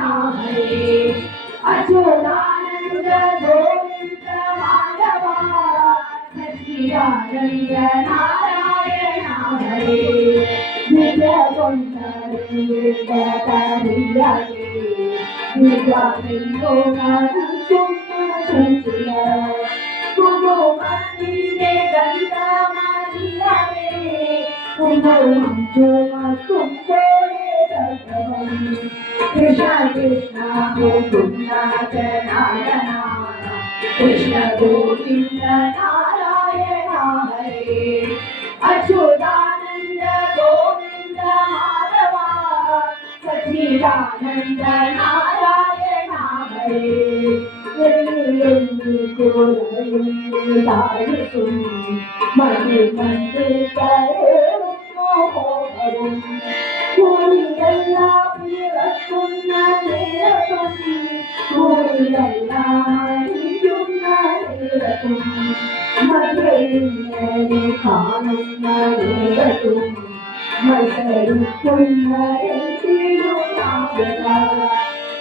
हरे अच्युतानंद गोविंद माधव सच्चिदानंद नारायण हरे विद्या कुंडलिंग परियागे विद्या बिंदुगण कुंचिय कुंभो मंदिरे गंगा मारियागे कुंभो कुंभोरे भगवान कृष्ण कृष्ण गोविंद जनार्दन कृष्ण गोविंद नारायण हरे अच्युतानंद गोविंद माधव सच्चिदानंद नारायण हरे मणि मंदिर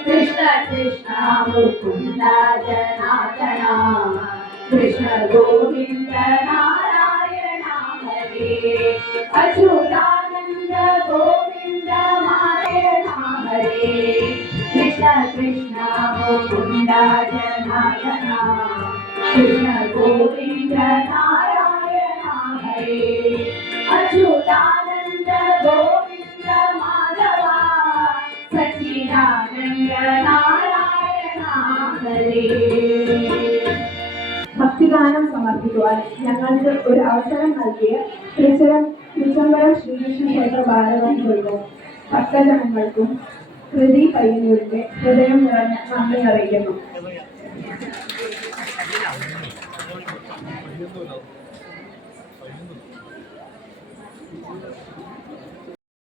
कृष्ण कृष्ण मुकुंद जनार्दन कृष्ण गोविंद नारायण हरे अच्युतानंद गोविंद नारायण हरे कृष्ण कृष्ण मुकुंद जनार्दन कृष्ण गोविंद नारायण हरे अच्युतानंद गोविंद माधव सच्चिदानंद नारायण हरे ഭക്തിഗാനം സമർപ്പിക്കുവാൻ ഞങ്ങൾക്ക് ഒരു അവസരം നൽകിയ തൃച്ചംബരം ശ്രീകൃഷ്ണ ക്ഷേത്ര ഭാരവാഹികൾക്കും ഭക്തജനങ്ങൾക്കും കൃതി പയ്യന്നൂരിന്റെ ഹൃദയം നിറഞ്ഞ നന്ദി അറിയിക്കുന്നു.